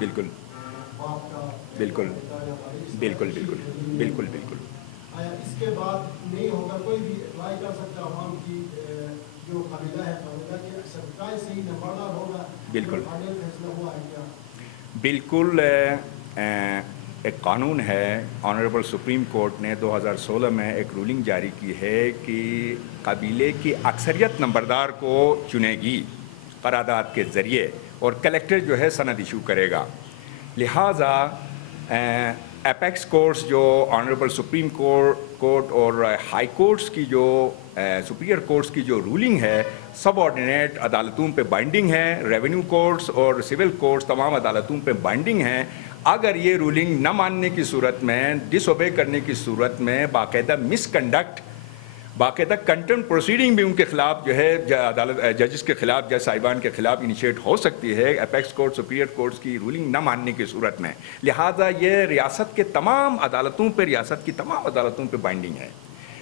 بالکل بالکل بالکل بالکل بالکل بالکل اس کے بعد نہیں ہوگا کوئی بھی اپلائی کر سکتا عوام کی جو قبیلہ ہے قبیلہ کی سرکار سے ہی نمبردار ہوگا؟ بالکل فیصلہ ہوا ہے کیا؟ بالکل ایک قانون ہے، آنریبل سپریم کورٹ نے 2016 میں ایک رولنگ جاری کی ہے کہ قبیلے کی اکثریت نمبردار کو چنے گی قرارداد کے ذریعے، اور کلیکٹر جو ہے سند ایشو کرے گا. لہٰذا اپیکس کورٹس جو آنریبل سپریم کورٹ اور ہائی کورٹس کی جو سپیریئر کورٹس کی جو رولنگ ہے، سب آرڈینیٹ عدالتوں پہ بائنڈنگ ہے، ریونیو کورٹس اور سول کورٹس تمام عدالتوں پہ بائنڈنگ ہیں. اگر یہ رولنگ نہ ماننے کی صورت میں، ڈس اوبے کرنے کی صورت میں باقاعدہ مس کنڈکٹ، باقاعدہ کنٹمپٹ پروسیڈنگ بھی ان کے خلاف جو ہے عدالت ججز کے خلاف، جج صاحبان کے خلاف انیشیٹ ہو سکتی ہے اپیکس کورٹ سپیریئر کورٹس کی رولنگ نہ ماننے کی صورت میں. لہٰذا یہ ریاست کے تمام عدالتوں پہ، ریاست کی تمام عدالتوں پہ بائنڈنگ ہے.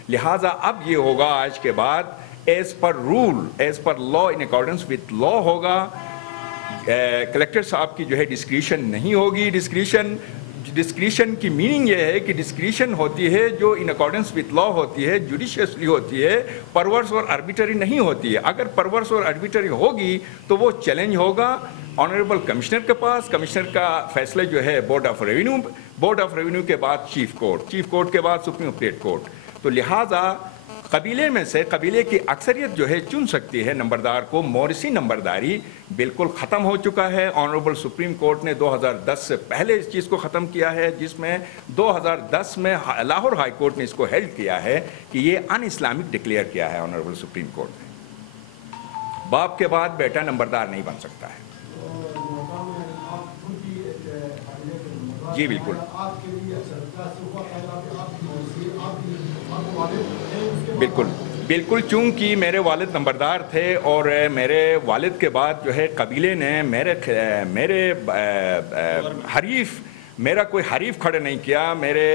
لہٰذا اب یہ ہوگا آج کے بعد as per rule, as per law, in accordance with law ہوگا. کلیکٹر صاحب کی جو ہے ڈسکریشن نہیں ہوگی. ڈسکریشن کی میننگ یہ ہے کہ ڈسکریشن ہوتی ہے جو ان اکارڈنس وتھ لا ہوتی ہے، جوڈیشیسلی ہوتی ہے، پرورس اور آربیٹری نہیں ہوتی ہے. اگر پرورس اور آربیٹری ہوگی تو وہ چیلنج ہوگا آنریبل کمشنر کے پاس. کمشنر کا فیصلہ جو ہے بورڈ آف ریونیو کے بعد چیف کورٹ کے بعد سپریم اپیلیٹ کورٹ. تو لہٰذا قبیلے میں سے قبیلے کی اکثریت جو ہے چن سکتی ہے نمبردار کو. موریثی نمبرداری بالکل ختم ہو چکا ہے. آنریبل سپریم کورٹ نے 2010 سے پہلے اس چیز کو ختم کیا ہے، جس میں 2010 میں لاہور ہائی کورٹ نے اس کو ہیلڈ کیا ہے کہ یہ ان اسلامک ڈکلیئر کیا ہے آنریبل سپریم کورٹ نے. باپ کے بعد بیٹا نمبردار نہیں بن سکتا ہے. جی بالکل بالکل بالکل. چونکہ میرے والد نمبردار تھے اور میرے والد کے بعد جو ہے قبیلے نے میرا کوئی حریف کھڑا نہیں کیا، میرے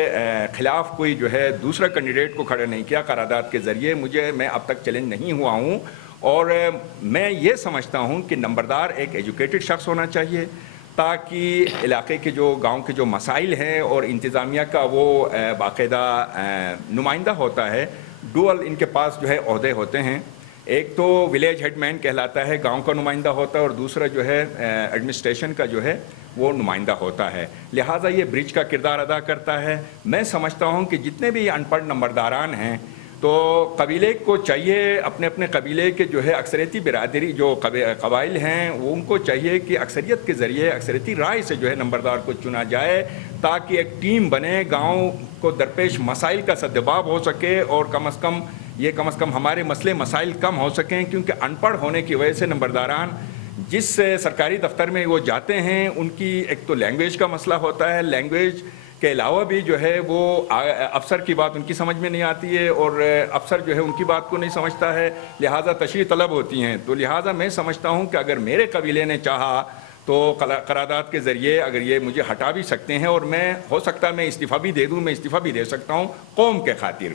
خلاف کوئی جو ہے دوسرا کینڈیڈیٹ کو کھڑا نہیں کیا قرارداد کے ذریعے. میں اب تک چیلنج نہیں ہوا ہوں، اور میں یہ سمجھتا ہوں کہ نمبردار ایک ایجوکیٹڈ شخص ہونا چاہیے تاکہ علاقے کے جو گاؤں کے جو مسائل ہیں اور انتظامیہ کا وہ باقاعدہ نمائندہ ہوتا ہے. ڈوئل ان کے پاس جو ہے عہدے ہوتے ہیں. ایک تو ولیج ہیڈ مین کہلاتا ہے، گاؤں کا نمائندہ ہوتا ہے، اور دوسرا جو ہے ایڈمنسٹریشن کا جو ہے وہ نمائندہ ہوتا ہے. لہٰذا یہ برج کا کردار ادا کرتا ہے. میں سمجھتا ہوں کہ جتنے بھی ان پڑھ نمبرداران ہیں تو قبیلے کو چاہیے، اپنے اپنے قبیلے کے جو ہے اکثریتی برادری جو قبائل ہیں وہ ان کو چاہیے کہ اکثریت کے ذریعے، اکثریتی رائے سے جو ہے نمبردار کو چنا جائے تاکہ ایک ٹیم بنے، گاؤں کو درپیش مسائل کا سدباب ہو سکے، اور کم از کم ہمارے مسئلے مسائل کم ہو سکیں. کیونکہ ان پڑھ ہونے کی وجہ سے نمبرداران جس سرکاری دفتر میں وہ جاتے ہیں ان کی ایک تو لینگویج کا مسئلہ ہوتا ہے، لینگویج کے علاوہ بھی جو ہے وہ افسر کی بات ان کی سمجھ میں نہیں آتی ہے، اور افسر جو ہے ان کی بات کو نہیں سمجھتا ہے. لہٰذا تشریح طلب ہوتی ہیں. تو لہٰذا میں سمجھتا ہوں کہ اگر میرے قبیلے نے چاہا تو قرارداد کے ذریعے اگر یہ مجھے ہٹا بھی سکتے ہیں، اور میں ہو سکتا ہے میں استعفیٰ بھی دے دوں، میں استعفیٰ بھی دے سکتا ہوں قوم کے خاطر.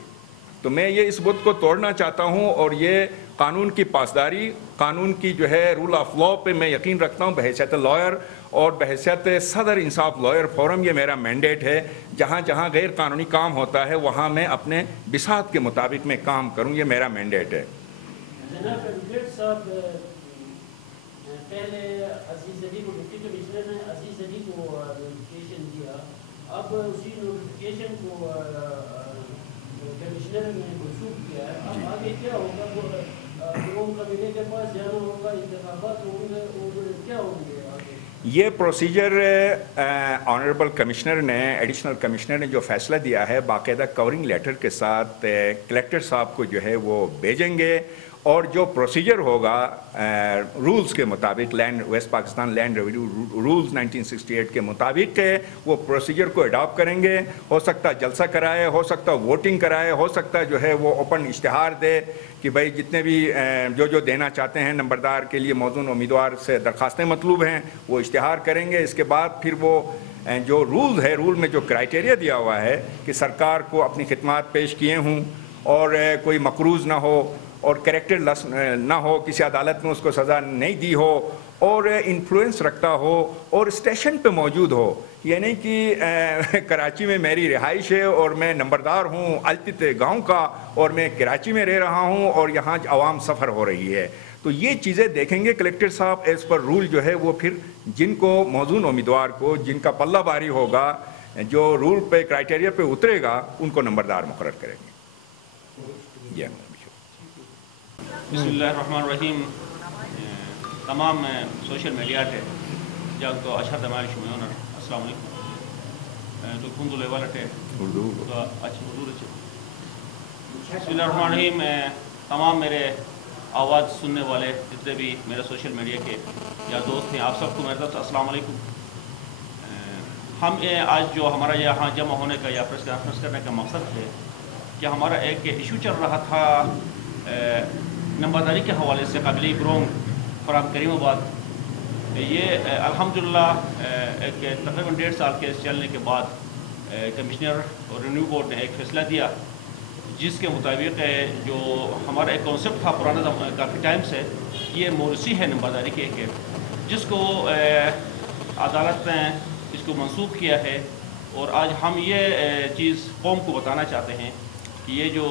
تو میں یہ اس بت کو توڑنا چاہتا ہوں، اور یہ قانون کی پاسداری، قانون کی جو ہے رول آف لا پہ میں یقین رکھتا ہوں. بحیثیت لائر اور بحیثیت صدر انصاف لائر فورم یہ میرا مینڈیٹ ہے. جہاں جہاں غیر قانونی کام ہوتا ہے وہاں میں اپنے بساط کے مطابق میں کام کروں، یہ میرا مینڈیٹ ہے. جناب ایڈوکیٹ صاحب، پہلے عزیز علی کو ڈپٹی کمشنر نے عزیز علی کو نوٹیفیکیشن دیا، اب اسی نوٹیفیکیشن کو کمشنر نے منسوخ کیا ہے. اب آگے کیا ہوگا؟ وہ قبیلے کے پاس جانا ہوگا، انتخابات ہوں گے، اور کیا ہوں گے آگے؟ یہ پروسیجر آنریبل کمشنر نے، ایڈیشنل کمشنر نے جو فیصلہ دیا ہے باقاعدہ کورنگ لیٹر کے ساتھ کلیکٹر صاحب کو جو ہے وہ بھیجیں گے، اور جو پروسیجر ہوگا رولز کے مطابق، West Pakistan land review rules 1968 کے مطابق وہ پروسیجر کو اڈاپٹ کریں گے. ہو سکتا جلسہ کرائے، ہو سکتا ووٹنگ کرائے، ہو سکتا جو ہے وہ اوپن اشتہار دے کہ بھائی جتنے بھی جو دینا چاہتے ہیں نمبردار کے لیے موزون امیدوار سے درخواستیں مطلوب ہیں وہ اشتہار کریں گے. اس کے بعد پھر وہ جو رول ہے، رول میں جو کرائٹیریا دیا ہوا ہے کہ سرکار کو اپنی خدمات پیش کیے ہوں، اور کوئی مقروض نہ ہو، اور کریکٹر لس نہ ہو، کسی عدالت میں اس کو سزا نہیں دی ہو، اور انفلوئنس رکھتا ہو اور اسٹیشن پہ موجود ہو، یہ نہیں کہ کراچی میں میری رہائش ہے اور میں نمبردار ہوں التت گاؤں کا اور میں کراچی میں رہ رہا ہوں اور یہاں عوام سفر ہو رہی ہے. تو یہ چیزیں دیکھیں گے کلیکٹر صاحب ایز پر رول جو ہے وہ پھر جن کو موزون امیدوار کو جن کا پلہ باری ہوگا جو رول پہ کرائٹیریا پہ اترے گا ان کو نمبردار مقرر کریں گے. بسم اللہ الرحمن الرحیم. تمام سوشل میڈیا ٹے جب تو اشہر دمائل شمیون السلام علیکم تو کھندو لیوالا ٹے اردو اچھا اردو رچے. بسم اللہ الرحمن الرحیم. تمام میرے آواز سننے والے جتنے بھی میرے سوشل میڈیا کے یا دوست ہیں آپ سب کو میرے طرف سے السلام علیکم. ہم آج جو ہمارا یہاں جمع ہونے کا یا پریس کانفرنس کرنے کا مقصد ہے کہ ہمارا ایک ایشو چل رہا تھا نمبرداری کے حوالے سے قابل بروم فرام کریم آباد. یہ الحمدللہ ایک تقریباً 1.5 سال کے چلنے کے بعد کمشنر اور ریونیو بورڈ نے ایک فیصلہ دیا جس کے مطابق جو ہمارا ایک کانسیپٹ تھا پرانا کافی ٹائم سے یہ مورثی ہے نمبرداری کے جس کو عدالت نے اس کو منسوخ کیا ہے. اور آج ہم یہ چیز قوم کو بتانا چاہتے ہیں کہ یہ جو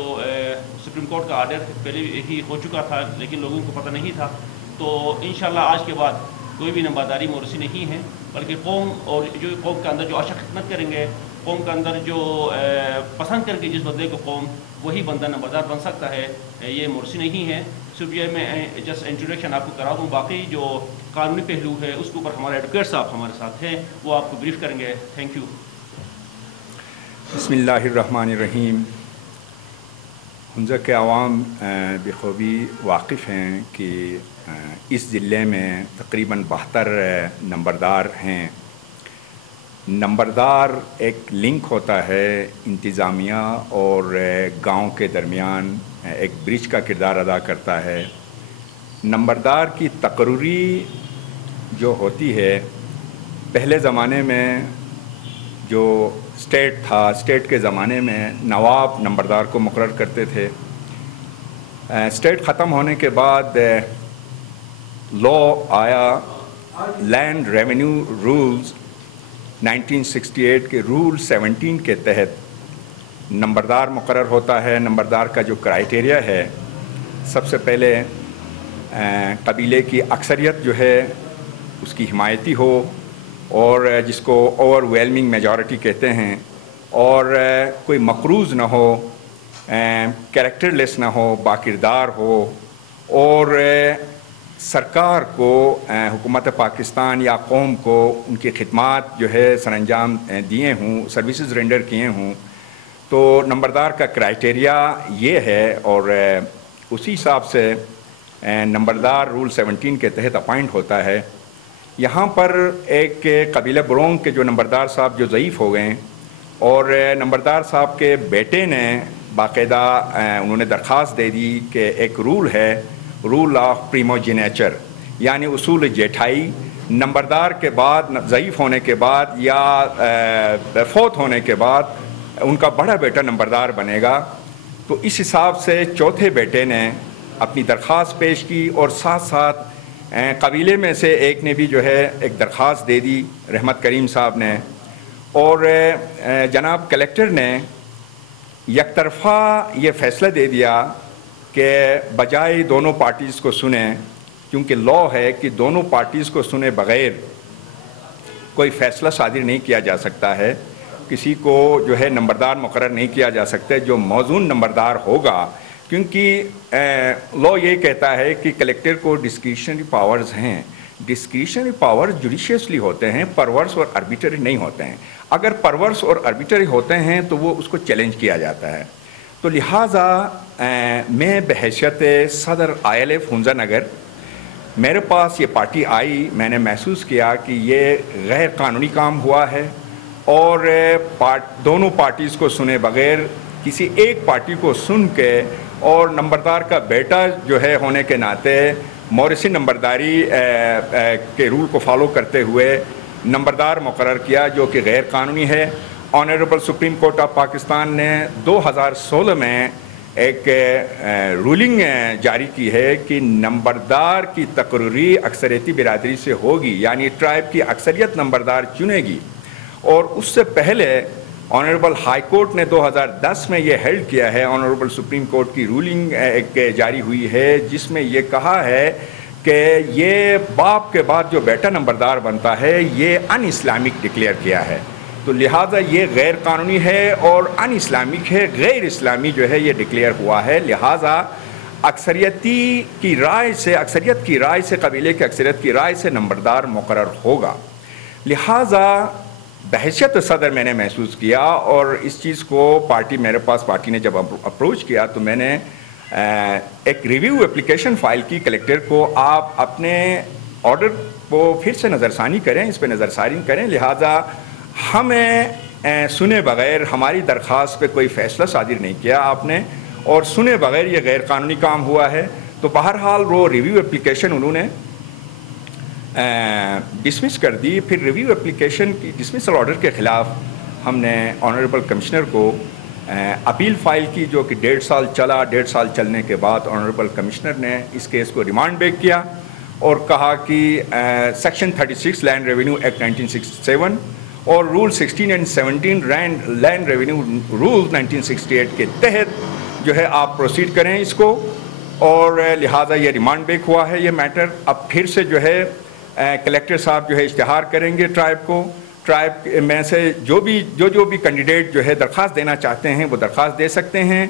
سپریم کورٹ کا آرڈر پہلے ہی ہو چکا تھا لیکن لوگوں کو پتہ نہیں تھا. تو انشاءاللہ آج کے بعد کوئی بھی نمبرداری مورثی نہیں ہے بلکہ قوم اور جو قوم کے اندر جو عاشق خدمت کریں گے قوم کے اندر جو پسند کر کے جس بندے کو قوم وہی بندہ نمبردار بن سکتا ہے. یہ مورثی نہیں ہے. صرف یہ میں جسٹ انٹروڈکشن آپ کو کرا دوں. باقی جو قانونی پہلو ہے اس کے اوپر ہمارے ایڈوکیٹ صاحب ہمارے ساتھ ہیں وہ آپ کو بریف کریں گے. Thank you. بسم اللہ الرحمن الرحیم. حنزہ کے عوام بخوبی واقف ہیں کہ اس ضلع میں تقریباً 72 نمبردار ہیں. نمبردار ایک لنک ہوتا ہے انتظامیہ اور گاؤں کے درمیان ایک برج کا کردار ادا کرتا ہے. نمبردار کی تقرری جو ہوتی ہے پہلے زمانے میں جو اسٹیٹ تھا اسٹیٹ کے زمانے میں نواب نمبردار کو مقرر کرتے تھے. اسٹیٹ ختم ہونے کے بعد لا آیا لینڈ ریونیو رولز 1968 کے رول 17 کے تحت نمبردار مقرر ہوتا ہے. نمبردار کا جو کرائٹیریا ہے سب سے پہلے قبیلے کی اکثریت جو ہے اس کی حمایتی ہو اور جس کو اوور ویلمنگ میجورٹی کہتے ہیں اور کوئی مقروض نہ ہو کیریکٹر لیس نہ ہو باکردار ہو اور سرکار کو حکومت پاکستان یا قوم کو ان کی خدمات جو ہے سر انجام دیے ہوں سروسز رینڈر کیے ہوں. تو نمبردار کا کرائٹیریا یہ ہے اور اسی حساب سے نمبردار رول 17 کے تحت اپائنٹ ہوتا ہے. یہاں پر ایک قبیلہ برونگ کے جو نمبردار صاحب جو ضعیف ہو گئے اور نمبردار صاحب کے بیٹے نے باقاعدہ انہوں نے درخواست دے دی کہ ایک رول ہے رول آف پریموجینیچر یعنی اصول جیٹھائی. نمبردار کے بعد ضعیف ہونے کے بعد یا فوت ہونے کے بعد ان کا بڑا بیٹا نمبردار بنے گا. تو اس حساب سے چوتھے بیٹے نے اپنی درخواست پیش کی اور ساتھ ساتھ قبیلے میں سے ایک نے بھی جو ہے ایک درخواست دے دی رحمت کریم صاحب نے. اور جناب کلیکٹر نے یک طرفہ یہ فیصلہ دے دیا کہ بجائے دونوں پارٹیز کو سنیں کیونکہ لا ہے کہ دونوں پارٹیز کو سنے بغیر کوئی فیصلہ صادر نہیں کیا جا سکتا ہے. کسی کو جو ہے نمبردار مقرر نہیں کیا جا سکتا جو موزون نمبردار ہوگا کیونکہ لا یہ کہتا ہے کہ کلیکٹر کو ڈسکریشنری پاورز ہیں. ڈسکریشنری پاور جوڈیشیسلی ہوتے ہیں پرورس اور اربیٹری نہیں ہوتے ہیں. اگر پرورس اور اربیٹری ہوتے ہیں تو وہ اس کو چیلنج کیا جاتا ہے. تو لہٰذا میں بحیثیت صدر ILF حنزہ نگر میرے پاس یہ پارٹی آئی. میں نے محسوس کیا کہ یہ غیر قانونی کام ہوا ہے اور دونوں پارٹیز کو سنے بغیر کسی ایک پارٹی کو سن کے اور نمبردار کا بیٹا جو ہے ہونے کے ناطے موریثی نمبرداری کے رول کو فالو کرتے ہوئے نمبردار مقرر کیا جو کہ غیر قانونی ہے. Honourable supreme court of Pakistan نے 2016 میں ایک رولنگ جاری کی ہے کہ نمبردار کی تقرری اکثریتی برادری سے ہوگی، یعنی ٹرائب کی اکثریت نمبردار چنے گی. اور اس سے پہلے آنریبل ہائی کورٹ نے 2010 میں یہ ہیلڈ کیا ہے، آنریبل سپریم کورٹ کی رولنگ ایک جاری ہوئی ہے جس میں یہ کہا ہے کہ یہ باپ کے بعد جو بیٹا نمبردار بنتا ہے یہ ان اسلامک ڈکلیئر کیا ہے، تو لہٰذا یہ غیر قانونی ہے اور ان اسلامک ہے، غیر اسلامی جو ہے یہ ڈکلیئر ہوا ہے. لہٰذا اکثریت کی رائے سے قبیلے کی اکثریت کی رائے سے نمبردار مقرر ہوگا. لہٰذا بحیثیت صدر میں نے محسوس کیا، اور اس چیز کو میرے پاس پارٹی نے جب اپروچ کیا تو میں نے ایک ریویو اپلیکیشن فائل کی کلیکٹر کو، آپ اپنے آرڈر کو پھر سے نظر ثانی کریں، اس پہ نظر ثانی کریں. لہٰذا ہمیں سنے بغیر ہماری درخواست پہ کوئی فیصلہ صادر نہیں کیا آپ نے، اور سنے بغیر یہ غیر قانونی کام ہوا ہے. تو بہرحال وہ ریویو اپلیکیشن انہوں نے ڈسمس کر دی. پھر ریویو اپلیکیشن کی ڈسمسل آرڈر کے خلاف ہم نے آنریبل کمشنر کو اپیل فائل کی، جو کہ 1.5 سال چلا. 1.5 سال چلنے کے بعد آنریبل کمشنر نے اس کیس کو ریمانڈ بیک کیا اور کہا کہ سیکشن 36 لینڈ ریونیو ایکٹ 1967 اور rule 16 and 17 land revenue rule 1968 کے تحت جو ہے آپ پروسیڈ کریں اس کو، اور لہٰذا یہ ریمانڈ بیک ہوا ہے یہ میٹر. اب پھر سے جو ہے کلیکٹر صاحب جو ہے اشتہار کریں گے ٹرائب میں سے جو بھی کینڈیڈیٹ جو ہے درخواست دینا چاہتے ہیں وہ درخواست دے سکتے ہیں،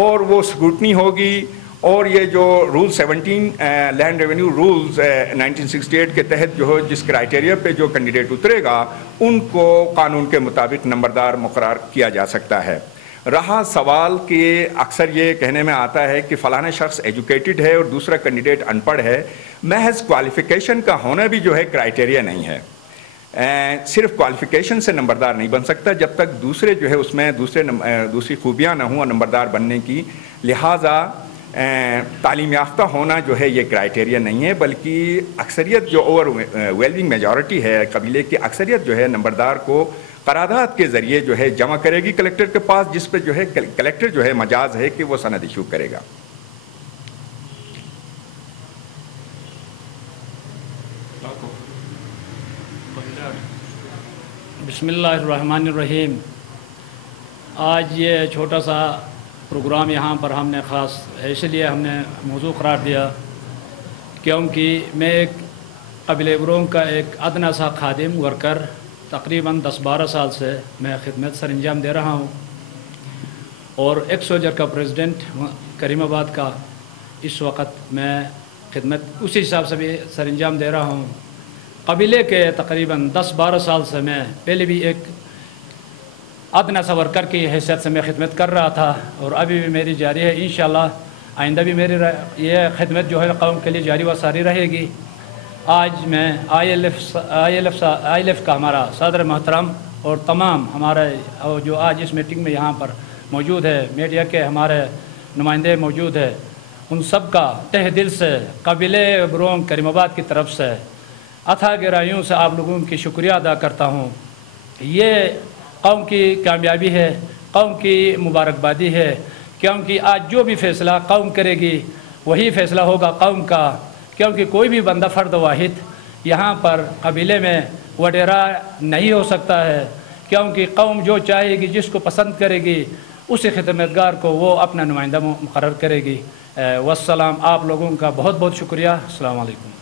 اور وہ اسکروٹنی ہوگی، اور یہ جو رول 17 لینڈ ریونیو رولز 1968 کے تحت جو ہے جس کرائٹیریا پہ جو کینڈیڈیٹ اترے گا ان کو قانون کے مطابق نمبردار مقرر کیا جا سکتا ہے. رہا سوال کہ اکثر یہ کہنے میں آتا ہے کہ فلانا شخص ایجوکیٹڈ ہے اور دوسرا کینڈیڈیٹ ان پڑھ ہے. محض کوالیفیکیشن کا ہونا بھی جو ہے کرائٹیریا نہیں ہے. صرف کوالیفیکیشن سے نمبردار نہیں بن سکتا جب تک دوسرے جو ہے اس میں دوسری خوبیاں نہ ہوں نمبردار بننے کی. لہٰذا تعلیم یافتہ ہونا جو ہے یہ کرائٹیریا نہیں ہے، بلکہ اکثریت جو اوور ویلونگ میجورٹی ہے، قبیلے کی اکثریت جو ہے نمبردار کو قرارداد کے ذریعے جو ہے جمع کرے گی کلیکٹر کے پاس، جس پہ جو ہے کلیکٹر جو ہے مجاز ہے کہ وہ سند ایشو کرے گا. بسم اللہ الرحمن الرحیم. آج یہ چھوٹا سا پروگرام یہاں پر ہم نے خاص اس لیے ہم نے موضوع قرار دیا کیونکہ میں ایک قبیلہ بروم کا ایک ادنا سا خادم ورکر تقریباً 10-12 سال سے میں خدمت سر انجام دے رہا ہوں، اور ایک سوجر کا پریزیڈنٹ کریم آباد کا اس وقت میں خدمت اسی حساب سے بھی سر انجام دے رہا ہوں. قبیلے کے تقریباً 10-12 سال سے میں پہلے بھی ایک ادنا سا ورکر کی حیثیت سے میں خدمت کر رہا تھا، اور ابھی بھی میری جاری ہے. انشاءاللہ آئندہ بھی میری یہ خدمت جو ہے قوم کے لیے جاری و ساری رہے گی. آج میں آئی ایل ایف کا ہمارا صدر محترم اور تمام ہمارے جو آج اس میٹنگ میں یہاں پر موجود ہے، میڈیا کے ہمارے نمائندے موجود ہیں، ان سب کا تہ دل سے قبیلے بروم کریم آباد کی طرف سے اتھا گہرائیوں سے آپ لوگوں کی شکریہ ادا کرتا ہوں. یہ قوم کی کامیابی ہے، قوم کی مبارکبادی ہے، کیونکہ آج جو بھی فیصلہ قوم کرے گی وہی فیصلہ ہوگا قوم کا، کیونکہ کوئی بھی بندہ فرد واحد یہاں پر قبیلے میں وڈیرا نہیں ہو سکتا ہے، کیونکہ قوم جو چاہے گی، جس کو پسند کرے گی، اسی خدمتگار کو وہ اپنا نمائندہ مقرر کرے گی. والسلام. آپ لوگوں کا بہت بہت شکریہ. السلام علیکم.